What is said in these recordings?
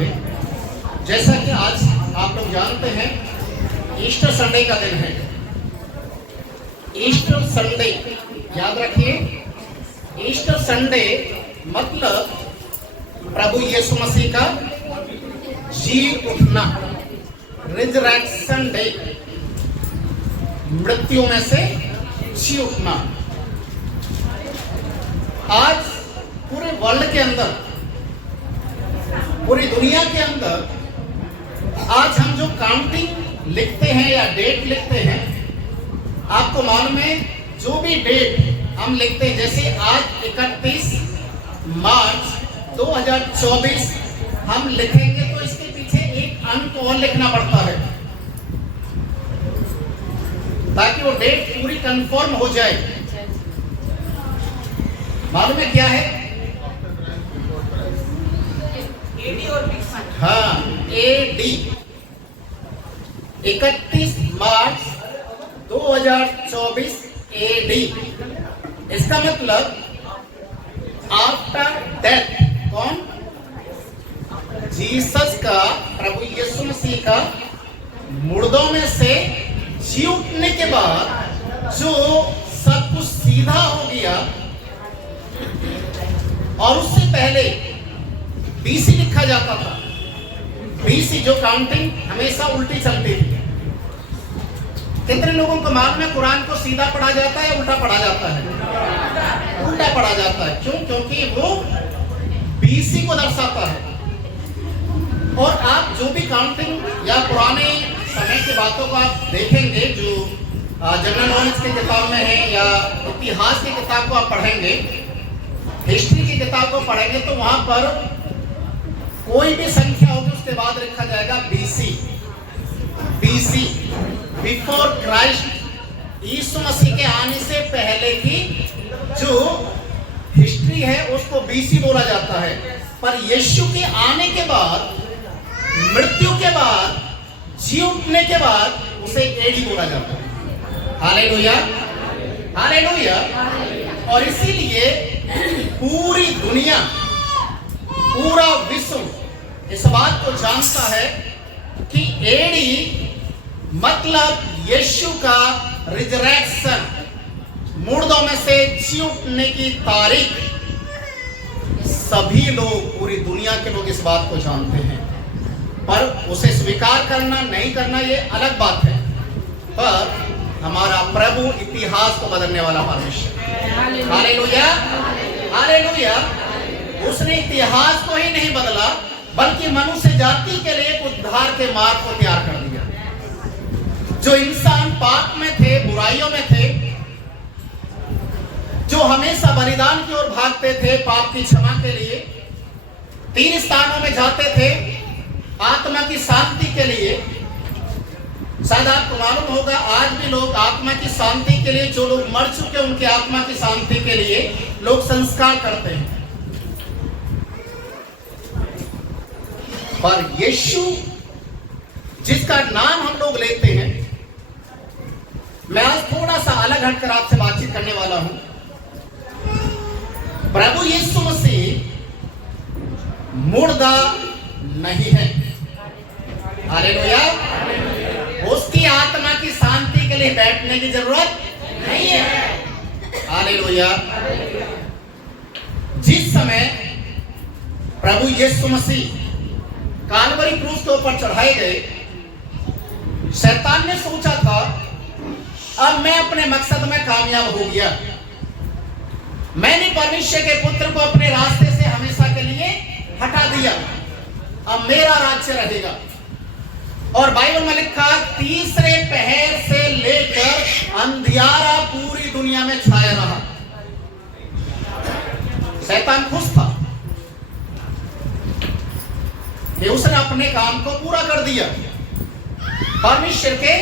करेंगे। जैसा कि आज आप लोग जानते हैं ईस्टर संडे का दिन है। ईस्टर संडे याद रखिए, ईस्टर संडे मतलब प्रभु यीशु मसीह का जी उठना, रिजरेक्शन डे, मृत्यु में से जी उठना। आज पूरे वर्ल्ड के अंदर, पूरी दुनिया के अंदर आज हम जो काउंटिंग लिखते हैं या डेट लिखते हैं, आपको मालूम है जो भी डेट हम लिखते हैं, जैसे आज 31 मार्च 2024 हम लिखेंगे तो इसके पीछे एक अंक और लिखना पड़ता है ताकि वो डेट पूरी कंफर्म हो जाए। मालूम है क्या है? एडी और हाँ, एडी 31 मार्च 2024 एडी। इसका मतलब आफ्टर डेथ, कौन? जीसस का, प्रभु यीशु मसीह का मुर्दों में से जी उठने के बाद जो सब कुछ सीधा हो गया, और उससे पहले बीसी लिखा जाता था। बीसी जो काउंटिंग हमेशा उल्टी चलती थी। कितने लोगों को मालूम है कुरान को सीधा पढ़ा जाता है या उल्टा पढ़ा जाता है? उल्टा पढ़ा जाता है। क्यों? क्योंकि वो बीसी को दर्शाता है। और आप जो भी काउंटिंग या पुराने समय की बातों को आप देखेंगे, जो जनरल नॉलेज की किताब में है या इतिहास की किताब को आप पढ़ेंगे, हिस्ट्री की किताब को पढ़ेंगे, तो वहां पर कोई भी संख्या होगी उसके बाद लिखा जाएगा बीसी। बीसी बिफोर क्राइस्ट, यीशु मसीह के आने से पहले की जो हिस्ट्री है उसको बीसी बोला जाता है। पर यीशु के आने के बाद, मृत्यु के बाद, जी उठने के बाद उसे एडी बोला जाता है। Hallelujah, hallelujah. और इसीलिए पूरी दुनिया, पूरा विश्व इस बात को जानता है कि एडी मतलब यीशु का रिजरेक्शन, मुर्दों में से जी उठने की तारीख। सभी लोग, पूरी दुनिया के लोग इस बात को जानते हैं, पर उसे स्वीकार करना नहीं करना ये अलग बात है। पर हमारा प्रभु इतिहास को बदलने वाला परमेश्वर, हालेलुया, हालेलुया। उसने इतिहास को ही नहीं बदला, बल्कि मनुष्य जाति के लिए एक उद्धार के मार्ग को तैयार कर दिया। जो इंसान पाप में थे, बुराइयों में थे, जो हमेशा बलिदान की ओर भागते थे पाप की क्षमा के लिए, 3 स्थानों में जाते थे आत्मा की शांति के लिए। शायद आपको मालूम होगा आज भी लोग आत्मा की शांति के लिए, जो लोग मर चुके उनकी आत्मा की शांति के लिए लोग संस्कार करते हैं। पर यीशु जिसका नाम हम लोग लेते हैं, मैं आज थोड़ा सा अलग हटकर आपसे बातचीत करने वाला हूं। प्रभु यीशु मसीह मुर्दा नहीं है। हालेलुया। उसकी आत्मा की शांति के लिए बैठने की जरूरत नहीं है। हालेलुया। जिस समय प्रभु यीशु मसीह कालवरी क्रूस के ऊपर चढ़ाए गए, शैतान ने सोचा था अब मैं अपने मकसद में कामयाब हो गया, मैंने परमेश्वर के पुत्र को अपने रास्ते से हमेशा के लिए हटा दिया, अब मेरा राज्य रहेगा। और बाइबल में लिखा, तीसरे पहर से लेकर अंधियारा पूरी दुनिया में छाया रहा। शैतान खुश था कि उसने अपने काम को पूरा कर दिया। परमेश्वर के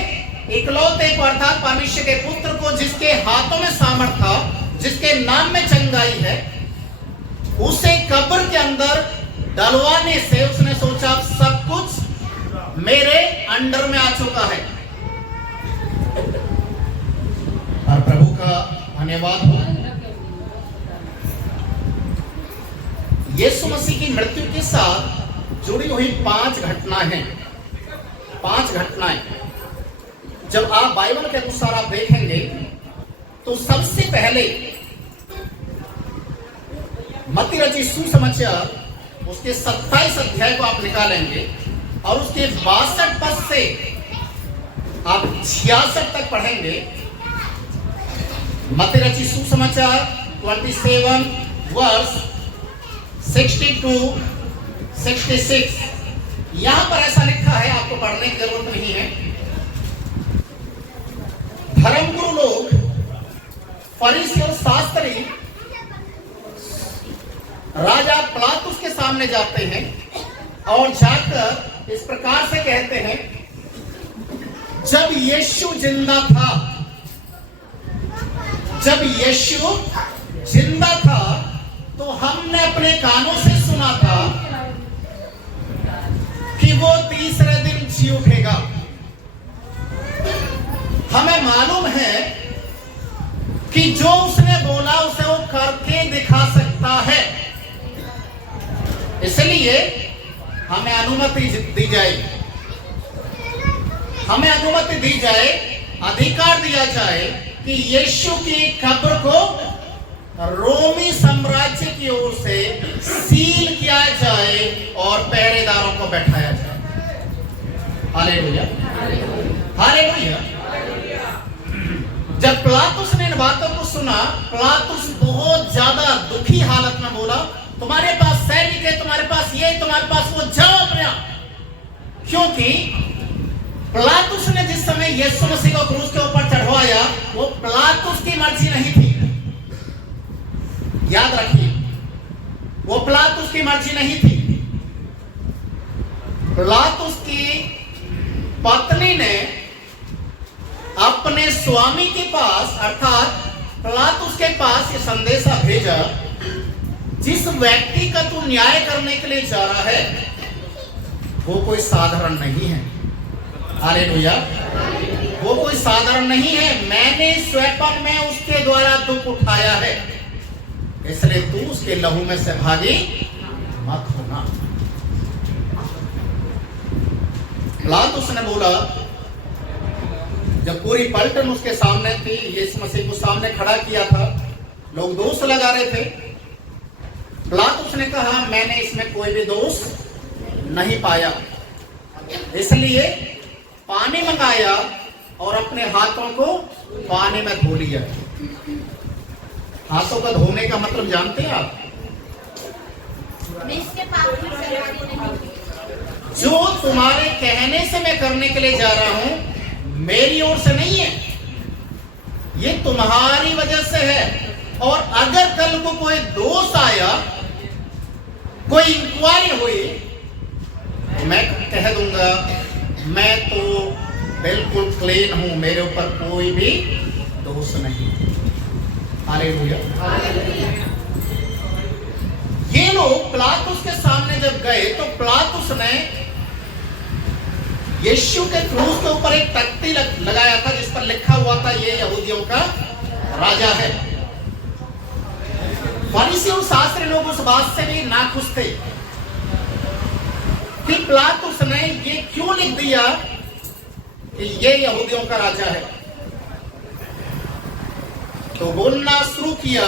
इकलौते को, अर्थात परमेश्वर के पुत्र को, जिसके हाथों में सामर्थ था, जिसके नाम में चंगाई है, उसे कब्र के अंदर डलवाने से उसने सोचा सब कुछ मेरे अंडर में आ चुका है। और प्रभु का धन्यवाद हो। यीशु मसीह की मृत्यु के साथ जुड़ी हुई 5 घटनाएं हैं। 5 घटनाएं जब आप बाइबल के अनुसार आप देखेंगे तो सबसे पहले मत्ती रचित सुसमाचार उसके 27 अध्याय को आप निकालेंगे और उसके 62 पद से आप 66 तक पढ़ेंगे। मत्ती रचित सुसमाचार 27 वर्ष 60 to 66। यहां पर ऐसा लिखा है, आपको पढ़ने की जरूरत नहीं है। धर्मगुरु लोग, फरीसी और शास्त्री राजा पिलातुस के सामने जाते हैं और जाकर इस प्रकार से कहते हैं, जब यीशु जिंदा था, जब यीशु जिंदा था तो हमने अपने कानों से सुना था कि वो तीसरे दिन जी उठेगा। हमें मालूम है कि जो उसने बोला उसे वो करके दिखा सकता है, इसलिए हमें अनुमति दी जाए, हमें अनुमति दी जाए, अधिकार दिया जाए कि यीशु की कब्र को रोमी साम्राज्य की ओर से सील किया जाए और पहरेदारों को बैठाया जाए। Hallelujah, hallelujah. जब पिलातुस ने इन बातों को सुना, पिलातुस बहुत ज्यादा दुखी हालत में बोला, तुम्हारे पास सैनिक है, तुम्हारे पास ये, तुम्हारे पास वो, जाओ अपने आप। क्योंकि पिलातुस ने जिस समय यीशु मसीह को क्रूस के ऊपर चढ़वाया, वो पिलातुस की मर्जी नहीं थी। याद रखिए, वो पिलातुस की मर्जी नहीं थी। पिलातुस की पत्नी ने अपने स्वामी के पास अर्थात पिलातुस के पास ये संदेशा भेजा, जिस व्यक्ति का तू न्याय करने के लिए जा रहा है वो कोई साधारण नहीं है। हालेलुया, वो कोई साधारण नहीं है। मैंने स्वयं में उसके द्वारा दुख उठाया है, इसलिए तू उसके लहू में से भागी मत होना। पिलातुस ने बोला, जब पूरी पलटन उसके सामने थी, यीशु मसीह को सामने खड़ा किया था, लोग दोष लगा रहे थे, पिलातुस ने कहा मैंने इसमें कोई भी दोष नहीं पाया, इसलिए पानी मंगाया और अपने हाथों को पानी में धो लिया। हाथों का धोने का मतलब जानते हैं आप? जो तुम्हारे कहने से मैं करने के लिए जा रहा हूं, मेरी ओर से नहीं है, ये तुम्हारी वजह से है। और अगर कल को कोई दोष आया, कोई इंक्वायरी हुई, तो मैं कह दूंगा मैं तो बिल्कुल क्लीन हूं, मेरे ऊपर कोई भी दोष नहीं। हालेलुया। ये लोग पिलातुस के सामने जब गए तो पिलातुस ने यीशु के क्रूस के ऊपर एक तख्ती लगाया था जिस पर लिखा हुआ था ये यहूदियों का राजा है। फरीसी और शास्त्री लोग उस बात से भी नाखुश थे कि पिलातुस ने ये क्यों लिख दिया कि ये यहूदियों का राजा है। तो बोलना शुरू किया,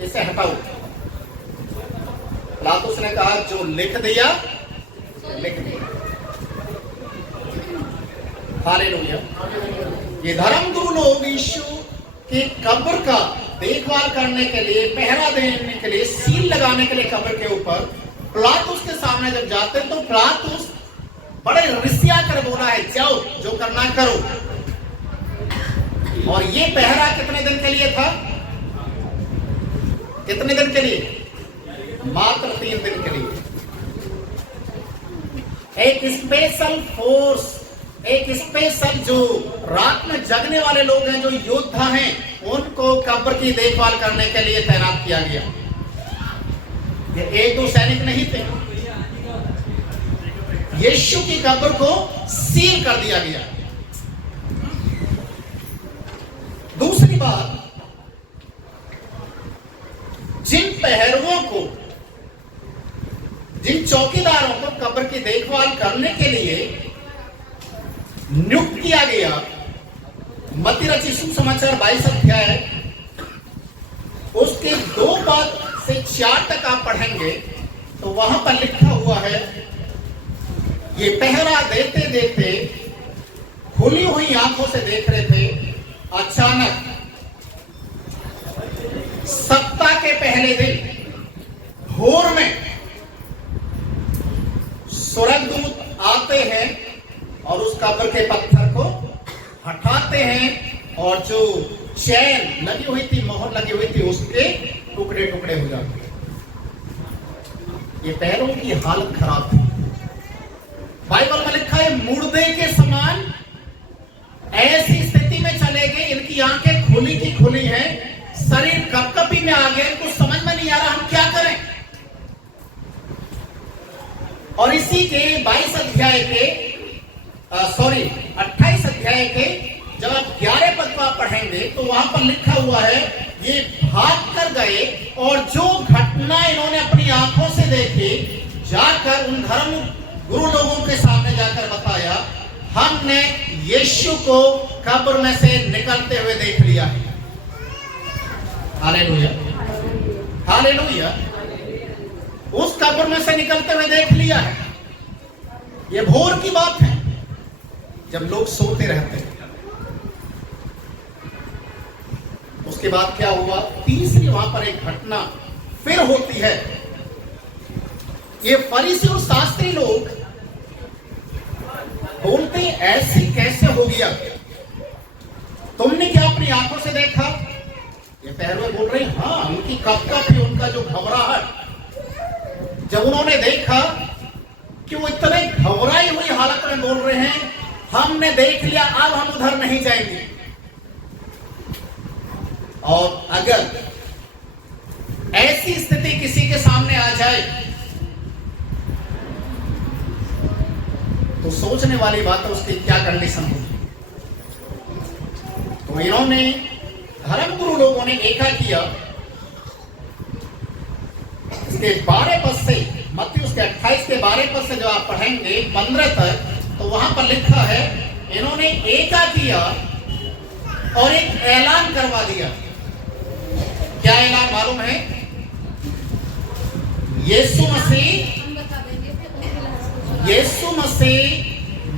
इसे हटाओ। पिलातुस ने कहा जो लिख दिया लिख दिया। हालेलुया। ये धर्मगुरु लोग यीशु की कब्र का देखभाल करने के लिए, पहरा देने के लिए, सील लगाने के लिए कब्र के ऊपर पिलातुस के सामने जब जाते तो पिलातुस बड़े रिसिया कर बोला है, जाओ जो करना करो। और ये पहरा कितने दिन के लिए था? कितने दिन के लिए? मात्र 3 दिन के लिए। एक स्पेशल फोर्स, एक स्पेशल जो रात में जगने वाले लोग हैं, जो योद्धा हैं, उनको कब्र की देखभाल करने के लिए तैनात किया गया। ये 1-2 सैनिक नहीं थे। यीशु की कब्र को सील कर दिया गया। दूसरी बात, जिन पहरुओं को, जिन चौकीदारों को कब्र की देखभाल करने के लिए नियुक्त किया गया। मत्ती रचित सुसमाचार 22 अध्याय उसके 2 पद से 4 तक आप पढ़ेंगे तो वहां पर लिखा हुआ है, ये पहरा देते देते खुली हुई आंखों से देख रहे थे, अचानक सप्ताह के पहले दिन भोर में स्वर्गदूत आते हैं और उस कब्र के पत्थर को हटाते हैं और जो चैन लगी हुई थी, मोहर लगी हुई थी, उसके टुकड़े टुकड़े हो जाते हैं। ये पैरों की हालत खराब थी। बाइबल में लिखा है मुर्दे के समान ऐसी स्थिति में चले गए, इनकी आंखें खुली की खुली हैं, शरीर कपकपी में आ गया, इनको समझ में नहीं आ रहा हम क्या करें। और इसी के 28 अध्याय के जब आप 11 पद को आप पढ़ेंगे तो वहां पर लिखा हुआ है, ये भाग कर गए और जो घटना इन्होंने अपनी आंखों से देखी, जाकर उन धर्म गुरु लोगों के सामने जाकर बताया, हमने यीशु को कब्र में से निकलते हुए देख लिया है। Hallelujah, hallelujah. उस कब्र में से निकलते हुए देख लिया है। यह भोर की बात है जब लोग सोते रहते हैं। उसके बाद क्या हुआ, तीसरी वहां पर एक घटना फिर होती है। ये फरीसी और शास्त्री लोग बोलते ऐसे कैसे हो गया, तुमने क्या अपनी आंखों से देखा? ये पहलुए बोल रहे हैं, हाँ, उनकी कपकपी, उनका जो घबराहट, जब उन्होंने देखा कि वो इतने घबराई हुई हालत में बोल रहे हैं, हमने देख लिया, अब हम उधर नहीं जाएंगे। और अगर ऐसी स्थिति किसी के सामने आ जाए तो सोचने वाली बात है उसकी क्या कंडीशन होगी। तो इन्होंने धर्मगुरु लोगों ने एका किया। इसके 12 पद से, मत्ती उसके 28 के 12 पद से जो आप पढ़ेंगे 15 तक, तो वहां पर लिखा है, इन्होंने एका किया और एक ऐलान करवा दिया। क्या ऐलान मालूम है? यीशु मसीह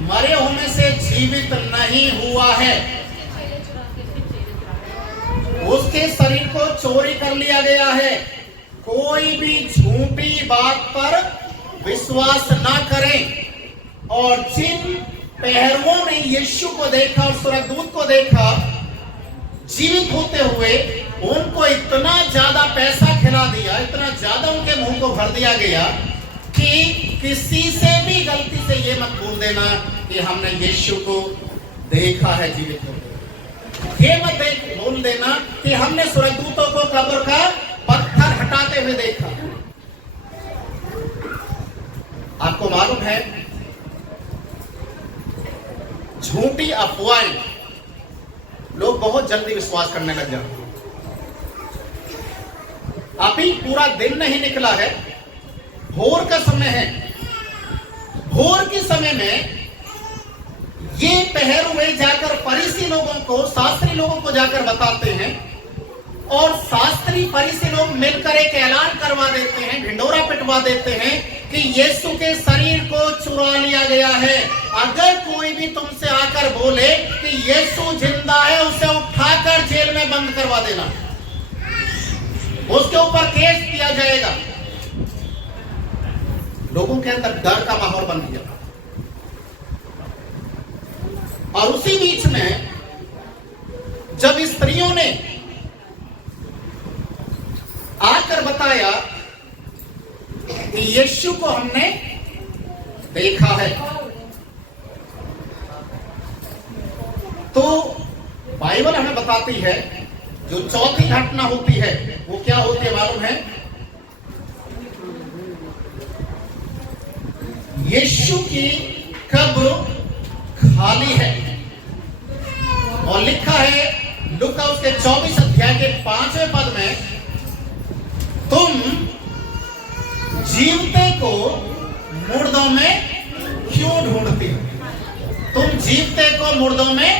मरे होने से जीवित नहीं हुआ है, उसके शरीर को चोरी कर लिया गया है। कोई भी झूठी बात पर विश्वास ना करें। और जिन पहरुओं ने यीशु को देखा और स्वर्गदूत को देखा जीवित होते हुए, उनको इतना ज्यादा पैसा खिला दिया, इतना ज्यादा उनके मुंह को भर दिया गया कि किसी से भी गलती से ये मत बोल देना कि हमने यीशु को देखा है जीवित होते। ये मत बोल देना कि हमने स्वर्गदूतों को कब्र का पत्थर हटाते हुए देखा। आपको मालूम है, झूठी अफवाहें लोग बहुत जल्दी विश्वास करने लग जाते हैं। अभी पूरा दिन नहीं निकला है, भोर का समय है। भोर के समय में ये पहर हुए जाकर फरीसी लोगों को, शास्त्री लोगों को जाकर बताते हैं और शास्त्री फरीसी लोग मिलकर एक ऐलान करवा देते हैं, ढिंडोरा पिटवा देते हैं कि यीशु के शरीर को चुरा लिया गया है। अगर कोई भी तुमसे आकर बोले कि यीशु जिंदा है, उसे उठाकर जेल में बंद करवा देना, उसके ऊपर केस किया जाएगा। लोगों के अंदर डर का माहौल बन गया। और उसी बीच में जब स्त्रियों ने आकर बताया कि यीशु को हमने देखा है, तो बाइबल हमें बताती है जो चौथी घटना होती है वो क्या होती है मालूम है? यीशु की कब्र खाली है। और लिखा है लूका उसके 24 अध्याय के 5वें पद में, तुम जीवते को मुर्दों में क्यों ढूंढती हो? तुम जीवते को मुर्दों में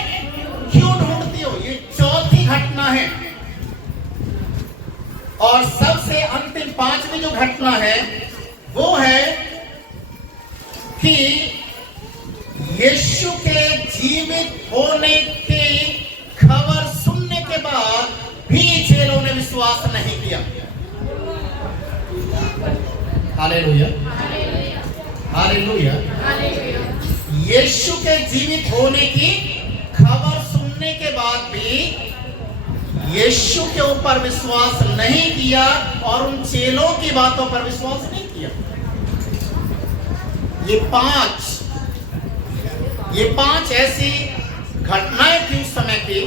क्यों ढूंढती हो? ये चौथी घटना है। और सबसे अंतिम पांचवी जो घटना है वो है कि यीशु के जीवित होने की खबर सुनने के बाद भी चेलों ने विश्वास नहीं किया। Hallelujah, hallelujah. यीशु के जीवित होने की खबर सुनने के बाद भी यीशु के ऊपर विश्वास नहीं किया और उन चेलों की बातों पर विश्वास नहीं किया। ये पांच ऐसी घटनाएं थी उस समय की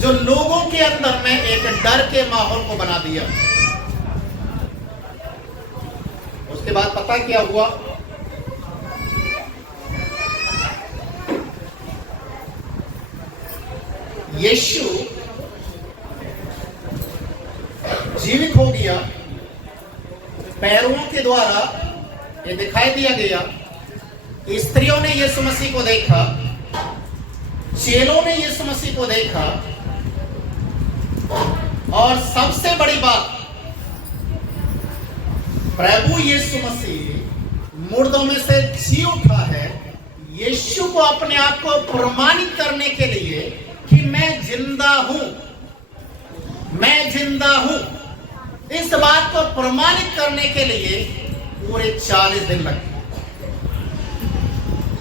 जो लोगों के अंदर में एक डर के माहौल को बना दिया। उसके बाद पता क्या हुआ? यीशु जीवित हो गया, पैरों के द्वारा ये दिखाई दिया गया। स्त्रियों ने यीशु मसीह को देखा, चेलों ने यीशु मसीह को देखा, और सबसे बड़ी बात, प्रभु यीशु मसीह मुर्दों में से जी उठा है। यीशु को अपने आप को प्रमाणित करने के लिए कि मैं जिंदा हूं, मैं जिंदा हूं, इस बात को प्रमाणित करने के लिए पूरे 40 दिन लगे।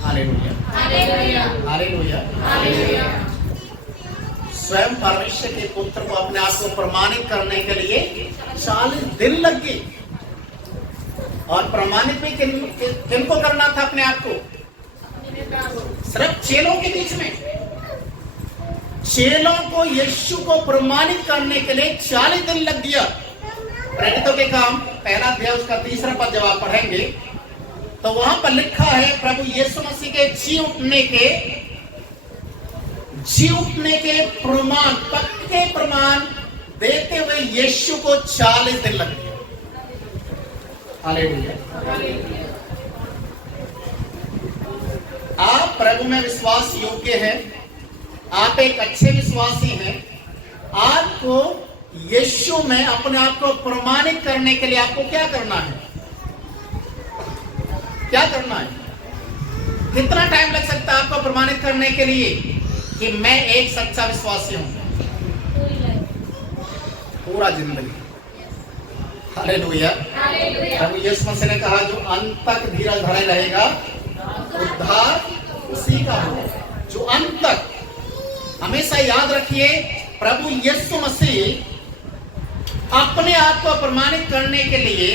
Hallelujah, hallelujah, hallelujah, hallelujah. स्वयं परमेश्वर के पुत्र को अपने आप को प्रमाणित करने के लिए 40 दिन लग गए। और प्रमाणित भी किनको करना था अपने आप को? सिर्फ चेलों के बीच में। चेलों को यीशु को प्रमाणित करने के लिए 40 दिन लग दिया। प्रेरितों के काम पहला अध्याय उसका 3रा पद जब आप पढ़ेंगे तो वहां पर लिखा है, प्रभु यीशु मसीह के जी उठने के प्रमाण, पक्के प्रमाण देते हुए यीशु को 40 दिन लग गए। हालेलुया। आप प्रभु में विश्वास योग्य हैं, आप एक अच्छे विश्वासी हैं। आपको यीशु में अपने आप को प्रमाणित करने के लिए आपको क्या करना है? क्या करना है? कितना टाइम लग सकता है आपको प्रमाणित करने के लिए कि मैं एक सच्चा विश्वासी हूं? पूरा जिंदगी। हालेलुया। प्रभु यीशु मसीह ने कहा, जो अंत तक धीरज धरे रहेगा उद्धार उसी का होगा। जो अंत तक, हमेशा याद रखिए, प्रभु यीशु मसीह अपने आप को प्रमाणित करने के लिए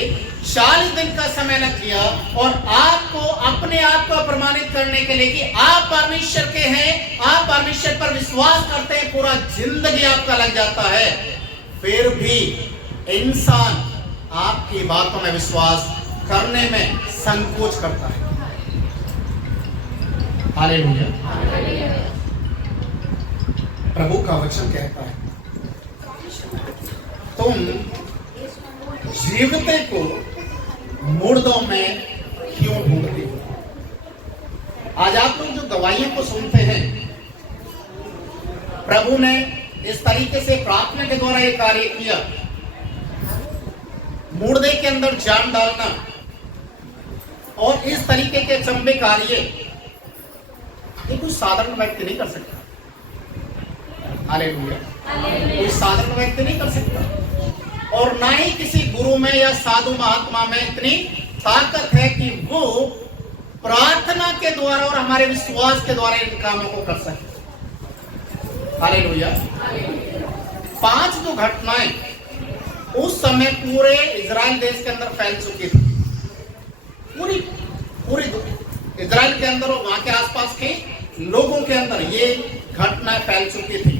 40 दिन का समय लग गया। और आपको अपने आप को प्रमाणित करने के लिए कि आप परमेश्वर के हैं, आप परमेश्वर पर विश्वास करते हैं, पूरा जिंदगी आपका लग जाता है। फिर भी इंसान आपकी बातों में विश्वास करने में संकोच करता है। हालेलुया। प्रभु का वचन कहता है, तुम जीवते को मुर्दों में क्यों ढूंढते हो? आज आप लोग जो गवाहियों को सुनते हैं, प्रभु ने इस तरीके से प्रार्थना के द्वारा ये कार्य किया। मुर्दे के अंदर जान डालना और इस तरीके के चंबे कार्य ये कोई साधारण व्यक्ति नहीं कर सकता। हालेलुया। कोई साधारण व्यक्ति नहीं कर सकता। और ना ही किसी गुरु में या साधु महात्मा में इतनी ताकत है कि वो प्रार्थना के द्वारा और हमारे विश्वास के द्वारा इन कामों को कर सके। हालेलुया। 5 जो घटनाएं उस समय पूरे इजराइल देश के अंदर फैल चुकी थी। पूरी इजराइल के अंदर और वहां के आसपास के लोगों के अंदर ये घटनाएं फैल चुकी थी।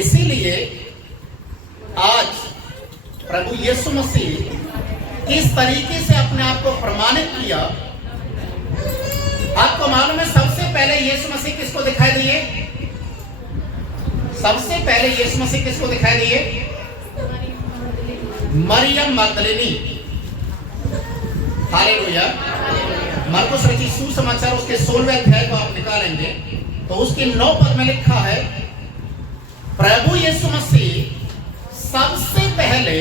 इसीलिए आज प्रभु यीशु मसीह इस तरीके से अपने आप को प्रमाणित किया। आपको मालूम है, सबसे पहले यीशु मसीह किसको दिखाई दिए? सबसे पहले यीशु मसीह किसको दिखाई दिए? मरियम मगदलिनी। हालेलुया। मरकुस रचित सुसमाचार उसके 16वें अध्याय को आप निकालेंगे तो उसकी 9 पद में लिखा है, प्रभु यीशु मसीह सबसे पहले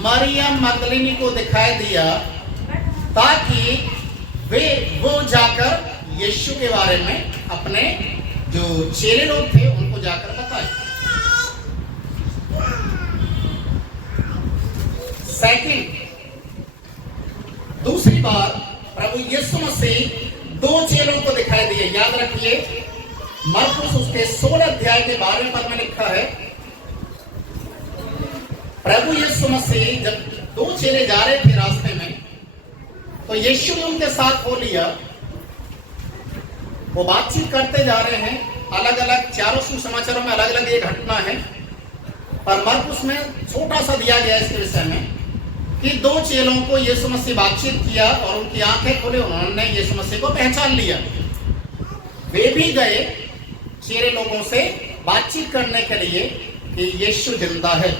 मरियम मगदलिनी को दिखाई दिया ताकि वो जाकर यीशु के बारे में अपने जो चेले लोग थे उनको जाकर बताए। सेकंड, दूसरी बार प्रभु यीशु मसीह 2 चेलों को दिखाई दिए। याद रखिए, मरकुस उसके 16 अध्याय के 12वें पद में लिखा है, प्रभु यीशु मसीह जब 2 चेले जा रहे थे रास्ते में तो यीशु ने उनके साथ हो लिया। वो बातचीत करते जा रहे हैं, अलग अलग चारों सुसमाचारों में अलग अलग ये घटना है, पर मरकुस में छोटा सा दिया गया इसके विषय में कि 2 चेलों को यीशु मसीह बातचीत किया और उनकी आंखें खुले, उन्होंने यीशु मसीह को पहचान लिया। वे भी गए चेले लोगों से बातचीत करने के लिए कि यीशु जिंदा है।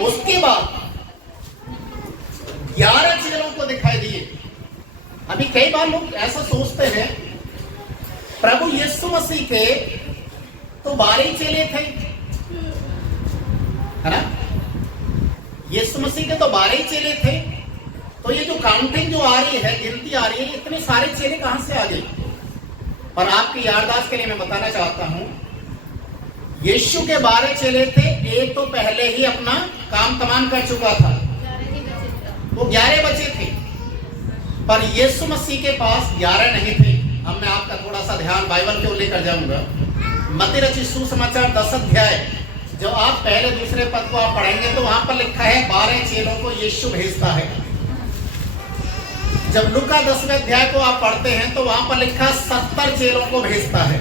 उसके बाद 11 चेलों को दिखाई दिए। अभी कई बार लोग ऐसा सोचते हैं प्रभु यीशु मसीह के तो 12 चेले थे, है ना? यीशु मसीह के तो 12 चेले थे, तो ये जो काउंटिंग जो आ रही है, गिनती आ रही है, इतने सारे चेले कहां से आ गए? पर आपकी याददाश्त के लिए मैं बताना चाहता हूं, यीशु के 12 चेले थे, एक तो पहले ही अपना काम तमाम कर चुका था, वो 11 बचे थे, पर यीशु मसीह के पास 11 नहीं थे। अब मैं आपका थोड़ा सा ध्यान बाइबल के लेकर जाऊंगा। मत्ती रचित सुसमाचार 10 अध्याय, जो आप पहले दूसरे पद को आप पढ़ेंगे तो वहां पर लिखा है 12 चेलों को यीशु भेजता है। जब लूका 10वें अध्याय को आप पढ़ते हैं तो वहां पर लिखा 70 चेलों को भेजता है।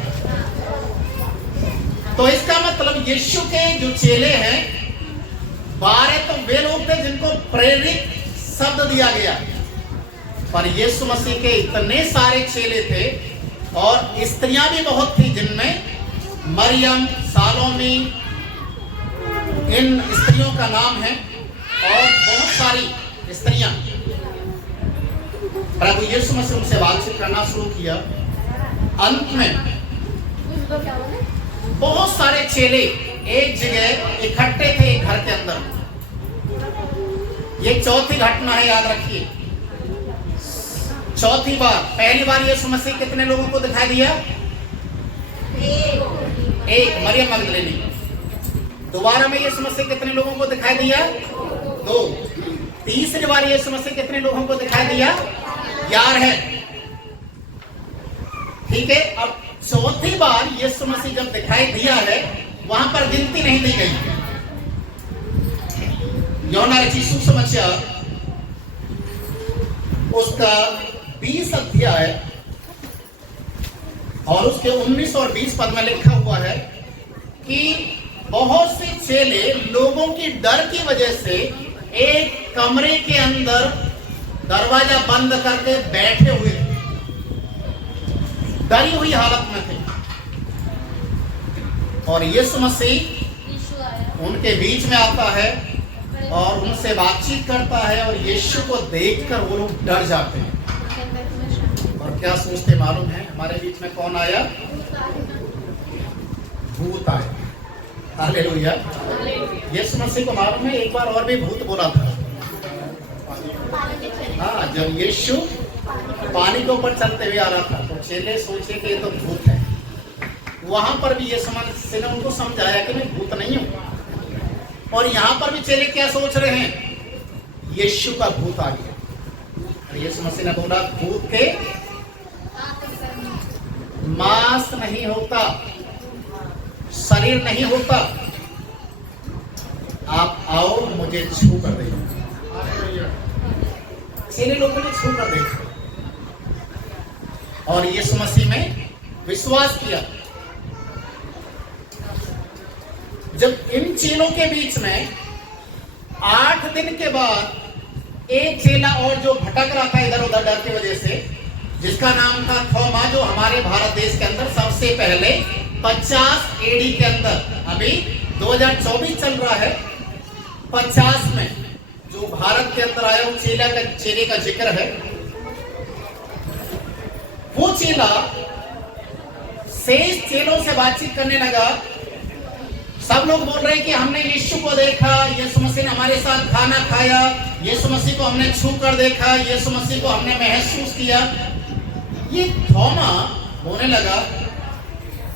तो इसका मतलब यीशु के जो चेले हैं 12 तो वे लोग थे जिनको प्रेरित शब्द दिया गया, पर यीशु मसीह के इतने सारे चेले थे और स्त्रियां भी बहुत थी, जिनमें मरियम, सालोमी, इन स्त्रियों का नाम है और बहुत सारी स्त्रियां। प्रभु यीशु मसीह उनसे बातचीत करना शुरू किया। अंत में बहुत सारे चेले एक जगह इकट्ठे थे एक घर के अंदर। ये चौथी घटना है, याद रखिए। चौथी बार, पहली बार यीशु मसीह कितने लोगों को दिखाई दिया? एक, मरियम मगदलिनी। दोबारा में यीशु मसीह कितने लोगों को दिखाई दिया? 2। तीसरी बार यीशु मसीह कितने लोगों को दिखाई दिया? 11। ठीक है। अब चौथी बार यीशु मसीह जब दिखाई दिया है, वहां पर गिनती नहीं दी गई। यूहन्ना रचित सुसमाचार उसका 20 अध्याय और उसके 19 और 20 पद में लिखा हुआ है कि बहुत से चेले लोगों की डर की वजह से एक कमरे के अंदर दरवाजा बंद करके बैठे हुए थे, डरी हुई हालत में थे। और यीशु मसीह उनके बीच में आता है और उनसे बातचीत करता है और यीशु को देखकर वो लोग डर जाते हैं और क्या सोचते मालूम है? हमारे बीच में कौन आया? भूत आया। हालेलुया। यीशु मसीह को मालूम है एक बार और भी भूत बोला था। हाँ, जब यीशु पानी के ऊपर चलते हुए आ रहा था तो चेले सोचे कि ये तो भूत है। वहां पर भी यीशु मसीह ने उनको समझाया कि मैं भूत नहीं हूं। और यहां पर भी चेले क्या सोच रहे हैं? यीशु का भूत आ गया। और यीशु मसीह ने बोला, भूत के मांस नहीं होता, शरीर नहीं होता, आप आओ मुझे छू कर देखो। चेले लोगों ने छू कर देखा और यीशु मसीह में विश्वास किया। जब इन चेलों के बीच में 8 दिन के बाद एक चेला और जो भटक रहा था इधर उधर डर की वजह से, जिसका नाम था थोमा, जो हमारे भारत देश के अंदर सबसे पहले 50 एडी के अंदर, अभी 2024 चल रहा है, 50 में जो जो भारत के अंदर आया, वो चेले का जिक्र है। वो चेला शेष चेलों से बातचीत करने लगा। सब लोग बोल रहे हैं कि हमने यीशु को देखा, यीशु मसीह ने हमारे साथ खाना खाया, यीशु मसीह को हमने छू कर देखा, यीशु मसीह को हमने महसूस किया। ये थोमा बोलने लगा,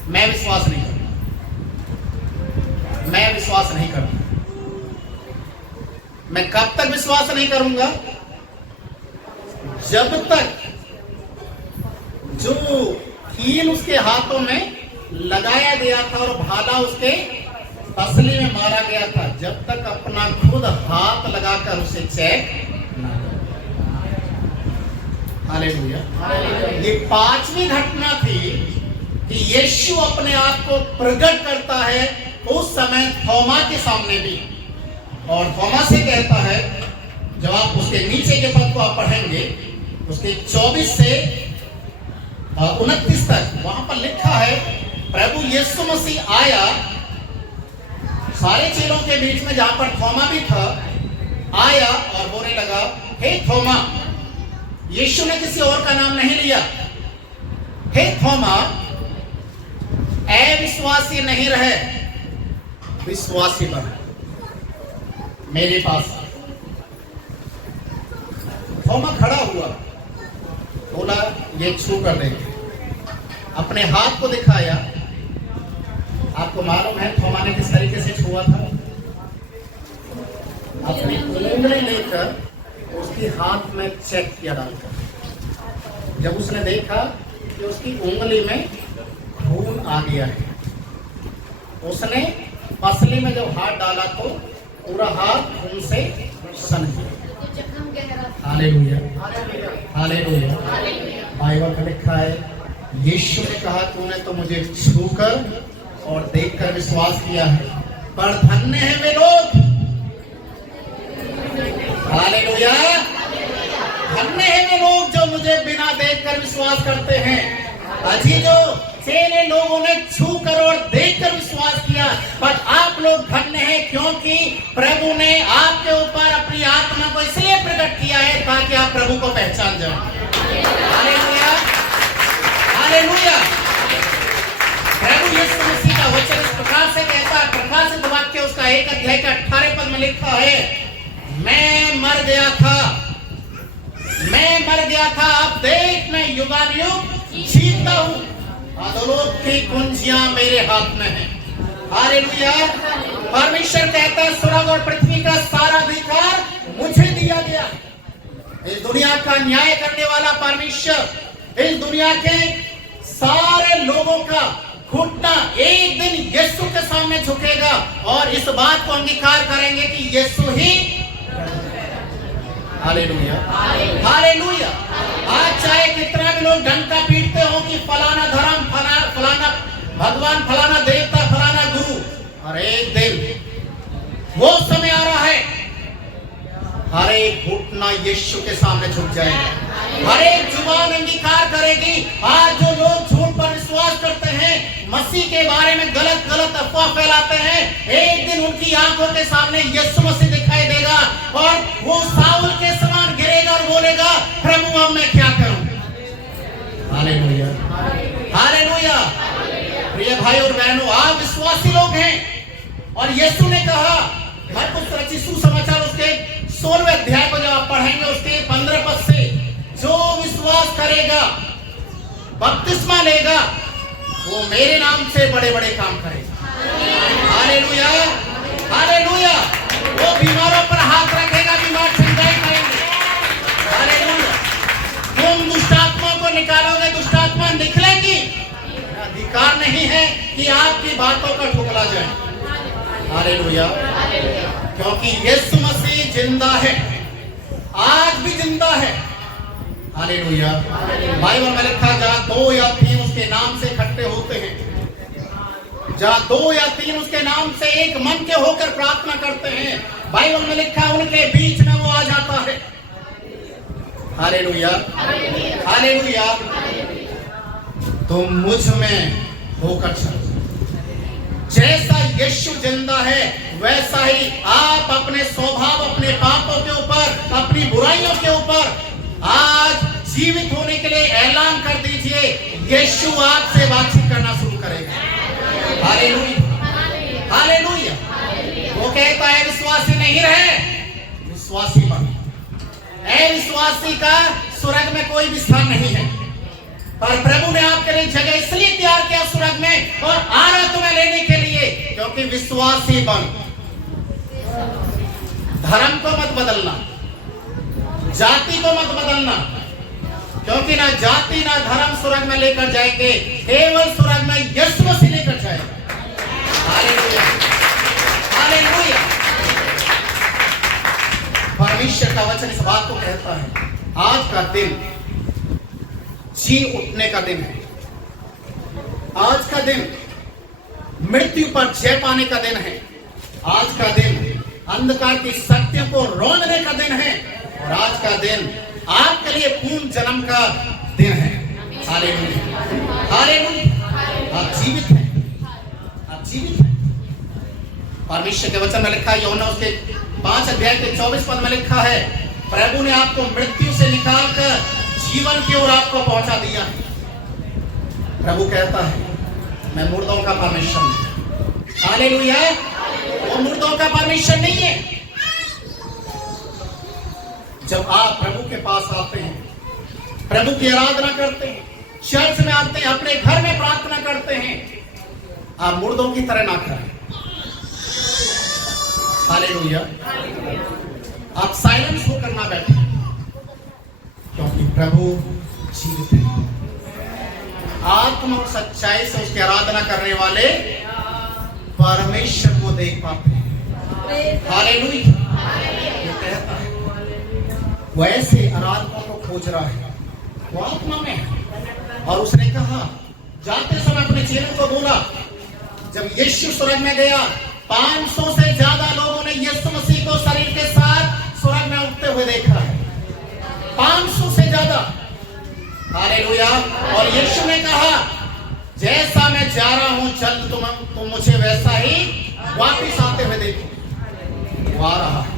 मैं विश्वास नहीं करता, मैं विश्वास नहीं करता। मैं कब तक विश्वास नहीं करूंगा? जब तक जो कील उसके हाथों में लगाया गया था और भाला उसके पसली में मारा गया था, जब तक अपना खुद हाथ लगाकर उसे चेक ना करो। हालेलुया। ये पांचवी घटना थी कि यीशु अपने आप को प्रकट करता है उस समय थोमा के सामने भी, और थोमा से कहता है, जब आप उसके नीचे के पद को आप पढ़ेंगे, उसके 24 से 29 तक वहां पर लिखा है, प्रभु यीशु मसीह आया सारे चेलों के बीच में, जहां पर थोमा भी था, आया और बोलने लगा, हे थोमा, यीशु ने किसी और का नाम नहीं लिया, हे थोमा, अविश्वासी नहीं रहे, विश्वासी बन मेरे पास। थोमा खड़ा हुआ, बोला ये छू कर देंगे, अपने हाथ को दिखाया। आपको मालूम है थोमा ने किस तरीके से छुआ था? अपनी उंगली लेकर उसके हाथ में चेक किया डालकर। जब उसने देखा कि उसकी उंगली में खून आ गया है, उसने पसली में जब हाथ डाला तो पूरा हाथ खून से सन गया। Hallelujah, hallelujah. बाइबल में लिखा है, यीशु ने कहा, तूने तो मुझे छूकर और देखकर विश्वास किया है, पर धन्य है वे लोग, हालेलुया, धन्य है वे लोग जो मुझे बिना देखकर विश्वास करते हैं। अजी जो चेले लोगों ने छूकर और देखकर विश्वास किया, पर आप लोग धन्य हैं, क्योंकि प्रभु ने आपके ऊपर अपनी आत्मा को इसलिए प्रकट किया है ताकि आप प्रभु को पहचान जाएं। Hallelujah, hallelujah. प्रभु यीशु मसीह का वचन इस प्रकार से कहता है, प्रकाशित वाक्य उसका 1 अध्याय का 18 पद में लिखा है, मैं मर गया था, मैं मर गया था, अब देख मैं युगानुयुग जीता हूं, अधोलोक की कुंजियां मेरे हाथ में है। हालेलुया। परमेश्वर कहता है, स्वर्ग और पृथ्वी का सारा अधिकार मुझे दिया गया। इस दुनिया का न्याय करने वाला परमेश्वर इस दुनिया के सारे लोगों का घुटना एक दिन यीशु के सामने झुकेगा और इस बात को अंगीकार करेंगे कि यीशु ही। Hallelujah, hallelujah. आज चाहे कितना भी लोग डंका पीटते हो कि फलाना धर्म, फलाना भगवान, फलाना देवता, फलाना गुरु, और एक दिन वो समय आ रहा है, हर एक घुटना यीशु के सामने झुक जाएगा, हर एक जुबान अंगीकार करेगी। आज जो लोग झूठ पर विश्वास करते हैं, मसीह के बारे में गलत गलत अफवाह फैलाते हैं, एक दिन उनकी आंखों के सामने यीशु मसीह दिखाई देगा और वो साउल के समान गिरेगा और बोलेगा, प्रभु अब मैं क्या करूं। Hallelujah, hallelujah. प्रिय भाई और बहनों, आप विश्वासी लोग हैं और यीशु ने कहा, मरकुस रचित सुसमाचार उसके 16वें अध्याय को जब आप पढ़ेंगे, उसके 15 पद से, जो विश्वास करेगा, बपतिस्मा लेगा, वो मेरे नाम से बड़े बड़े काम करेगा। Hallelujah, hallelujah. वो बीमारों पर हाथ रखेगा, बीमार चंगाई करेंगे। हालेलुया। तुम दुष्टात्मा को निकालोगे, दुष्टात्मा निकलेगी। अधिकार नहीं है कि आपकी बातों का ठुकरा जाए। हालेलुया। क्योंकि यीशु मसीह जिंदा है, आज भी जिंदा है। हालेलुया। बाइबल में लिखा, जहां 2 या 3 उसके नाम से इकट्ठे होते हैं, जहां 2 या 3 उसके नाम से एक मन के होकर प्रार्थना करते हैं, बाइबल में लिखा, उनके बीच में वो आ जाता है। Hallelujah, hallelujah. तुम मुझ में होकर चलो, जैसा यीशु जिंदा है वैसा ही आप अपने स्वभाव, अपने पापों के ऊपर, अपनी बुराइयों के ऊपर आज जीवित होने के लिए ऐलान कर दीजिए। यीशु आपसे बातचीत करना शुरू करेगा। Hallelujah, hallelujah. वो कहता है विश्वासी नहीं रहे, विश्वासी बन। विश्वासी का स्वर्ग में कोई भी स्थान नहीं है, पर प्रभु ने आपके लिए जगह इसलिए तैयार किया स्वर्ग में और आ रहा तुम्हें लेने के लिए, क्योंकि विश्वासी बन। धर्म को मत बदलना, जाति को मत बदलना, क्योंकि ना जाति ना धर्म स्वर्ग में लेकर जाएंगे, केवल स्वर्ग में यीशु मसीह लेकर जाएगा। Hallelujah, hallelujah. परमेश्वर का वचन इस बात को कहता है, आज का दिन जी उठने का दिन है। आज का दिन मृत्यु पर जय पाने का दिन है। आज का दिन अंधकार की शक्तियों को रोकने का दिन है, और आज का दिन आपके लिए पूर्ण जन्म का दिन है। Hallelujah, hallelujah. आप जीवित हैं, आप जीवित हैं। परमेश्वर के वचन में लिखा है, यूहन्ना उसके 5 अध्याय के 24 पद में लिखा है, प्रभु ने आपको मृत्यु से निकालकर जीवन की ओर आपको पहुंचा दिया है। प्रभु कहता है, मैं मुर्दों का परमेश्वर हूं। हालेलुया। वो मुर्दों का परमेश्वर नहीं है। जब आप प्रभु के पास आते हैं, प्रभु की आराधना करते हैं, चर्च में आते हैं, अपने घर में प्रार्थना करते हैं, आप मुर्दों की तरह ना करें। हालेलुया। आप साइलेंस होकर ना बैठे, क्योंकि प्रभु जीवित है। आत्मा और सच्चाई से उसकी आराधना करने वाले परमेश्वर को देख पाते हैं। हालेलुया। वो कहता है, वो ऐसे आराधकों को खोज रहा है, वो आत्मा में है। और उसने कहा, जाते समय अपने चेलों को बोला, जब यीशु स्वर्ग में गया, 500 से ज्यादा लोगों ने यीशु मसीह को शरीर के साथ स्वर्ग में उठते हुए देखा है। 500 से ज्यादा। हालेलुया। और यीशु ने कहा, जैसा मैं जा रहा हूं जल्द तुम मुझे वैसा ही वापिस आते हुए देखो। वो आ रहा है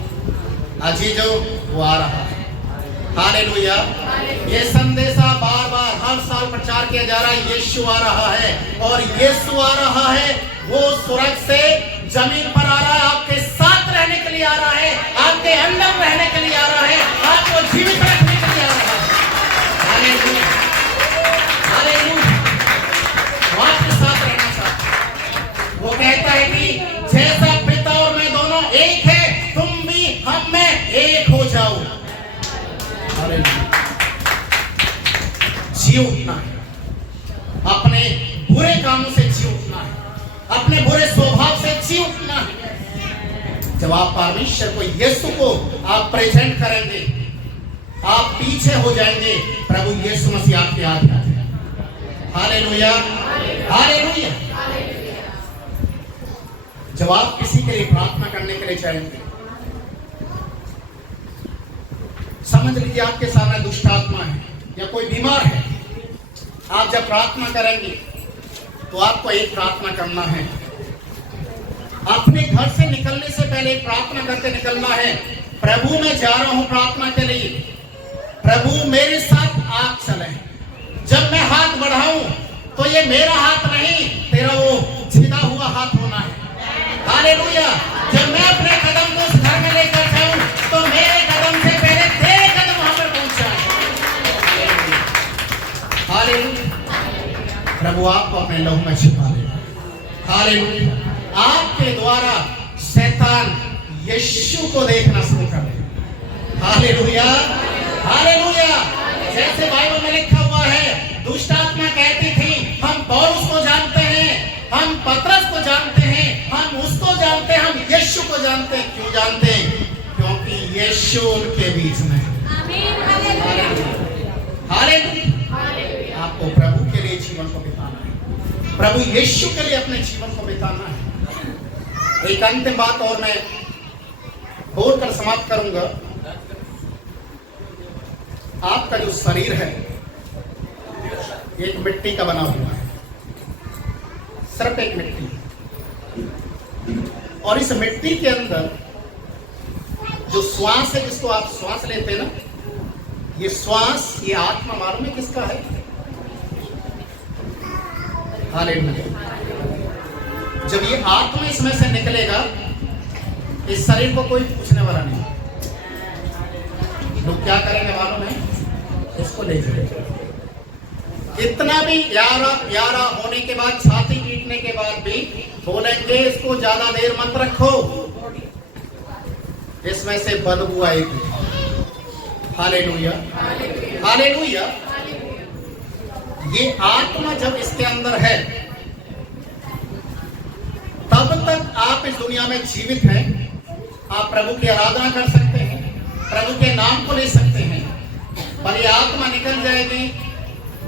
अजीजो, वो आ रहा है। हालेलुया। ये संदेशा बार बार हर साल प्रचार किया जा रहा है, यीशु आ रहा है। और यीशु आ रहा है, वो स्वर्ग से जमीन पर आ रहा है, आपके साथ रहने के लिए आ रहा है, आपके अंदर रहने के लिए आ रहा है, आपको जीवित रखने के लिए आ रहा है। Hallelujah, hallelujah. वो आपके साथ रहना चाहता है। वो कहता है कि जैसा पिता और मैं दोनों एक है, तुम भी हम में एक हो जाओ। जी उठना है, अपने बुरे कामों से जी उठना है, अपने बुरे स्वभाव से जी उठना है। जब आप परमेश्वर को, यीशु को आप प्रेजेंट करेंगे, आप पीछे हो जाएंगे, प्रभु यीशु मसीह आपके आगे आ जाएगा। Hallelujah, hallelujah. जब आप किसी के लिए प्रार्थना करने के लिए जाएंगे, समझ लीजिए आपके सामने दुष्ट आत्मा है या कोई बीमार है। आप जब प्रार्थना करेंगे तो आपको एक प्रार्थना करना है, अपने घर से निकलने से पहले एक प्रार्थना करके निकलना है, प्रभु मैं जा रहा हूं प्रार्थना के लिए, प्रभु मेरे साथ आप चले। जब मैं हाथ बढ़ाऊं तो ये मेरा हाथ नहीं, तेरा वो सीधा हुआ हाथ होना है। हालेलुया। जब मैं अपने कदम को उस घर में लेकर जाऊं तो मेरे कदम से पहले तेरे कदम वहां पर पहुंच जाए। हालेलुया। प्रभु आपको अपने लहू में छिपा लेगा। हालेलुया। आपके द्वारा शैतान यीशु को देखना शुरू कर देगा। Hallelujah, hallelujah. जैसे बाइबल में लिखा हुआ है, दुष्ट आत्मा कहती थी, हम पौलुस को जानते हैं, हम पतरस को जानते हैं, हम उसको जानते हैं, हम यीशु को जानते हैं। क्यों जानते हैं? क्योंकि यीशु उनके बीच में है। हालेलुया। आपको प्रभु के लिए जीवन को बिताना है, प्रभु यीशु के लिए अपने जीवन को बिताना है। एक अंतिम बात और मैं बोलकर समाप्त करूंगा। आपका जो शरीर है एक मिट्टी का बना हुआ है, सिर्फ एक मिट्टी, और इस मिट्टी के अंदर जो श्वास है, जिसको आप श्वास लेते हैं ना, ये श्वास, ये आत्मा मालूम है किसका है? हालेलुया। जब ये आत्मा इसमें से निकलेगा, इस शरीर को कोई पूछने वाला नहीं। लोग क्या करेंगे मालूम है? इसको ले जाएंगे। इतना भी यारा होने के बाद, छाती पीटने के बाद भी बोलेंगे इसको ज्यादा देर मत रखो, इसमें से बदबू आएगी। Hallelujah, hallelujah. ये आत्मा जब इसके अंदर है, तब तक आप इस दुनिया में जीवित हैं। आप प्रभु की आराधना कर सकते हैं, प्रभु के नाम को ले सकते हैं, पर ये आत्मा निकल जाएगी,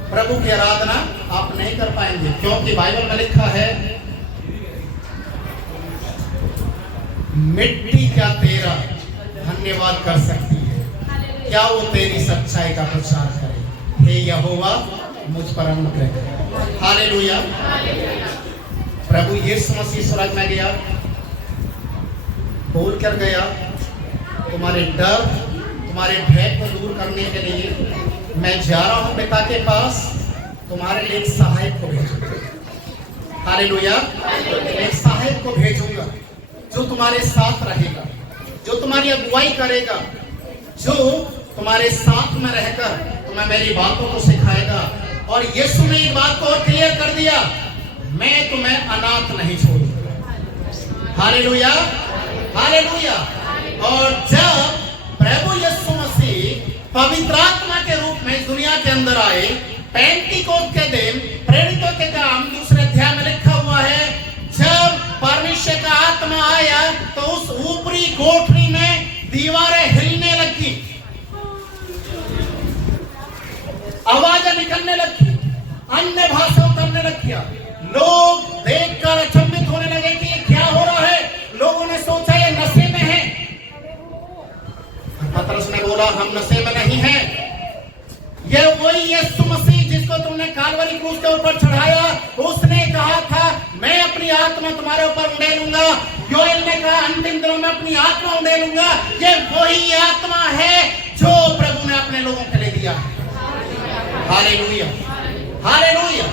प्रभु की आराधना आप नहीं कर पाएंगे। क्योंकि बाइबल में लिखा है, मिट्टी क्या तेरा धन्यवाद कर सकती है, क्या वो तेरी सच्चाई का प्रचार करे। हे यहोवा, मुझ पर अनुग्रह कर। हालेलुया। प्रभु यीशु मसीह स्वर्ग में गया, बोल कर गया, तुम्हारे डर, तुम्हारे भय को दूर करने के लिए मैं जा रहा हूं पिता के पास, तुम्हारे लिए एक सहायक को भेजूंगा। हालेलुया। एक सहायक को भेजूंगा जो तुम्हारे साथ रहेगा, जो तुम्हारी अगुवाई करेगा, जो तुम्हारे साथ में रहकर तुम्हें मेरी बातों को सिखाएगा। और यीशु ने एक बात को और क्लियर कर दिया, मैं तुम्हें अनाथ नहीं छोड़ूंगा। Hallelujah, hallelujah. और जब प्रभु यीशु मसीह पवित्र आत्मा के रूप में इस दुनिया के अंदर आए, पेंटिकोस्त के दिन, प्रेरितों के काम 2 अध्याय में लिखा हुआ है, जब परमेश्वर का आत्मा आया तो उस ऊपरी कोठरी में दीवारें हिलने लगी, आवाजें निकलने लगी, अन्य भाषाओं करने लगी। लोग देखकर अचंभित होने लगे कि ये क्या हो रहा है। लोगों ने सोचा ये नशे में है। पतरस ने बोला, हम नशे में नहीं हैं, ये वही यीशु मसीह जिसको तुमने कालवरी क्रूस के ऊपर चढ़ाया, उसने कहा था मैं अपनी आत्मा तुम्हारे ऊपर उड़ेलूंगा। योएल ने कहा अंतिम दिनों में अपनी आत्मा उड़ेलूंगा। ये वही आत्मा है जो प्रभु ने अपने लोगों के लिए दिया है। Hallelujah, hallelujah.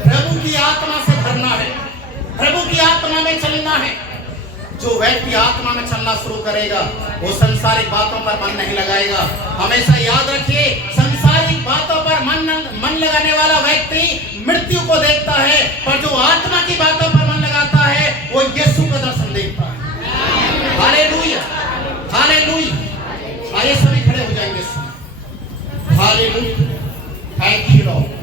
प्रभु की आत्मा से भरना है, प्रभु की आत्मा में चलना है। जो व्यक्ति आत्मा में चलना शुरू करेगा, वो संसारिक बातों पर मन नहीं लगाएगा। हमेशा याद रखिए, संसारिक बातों पर मन लगाने वाला व्यक्ति मृत्यु को देखता है, पर जो आत्मा की बातों पर मन लगाता है वो यीशु का दर्शन देखता है। Hallelujah, hallelujah. आइए सभी खड़े हो जाएंगे। Hallelujah, thank you Lord.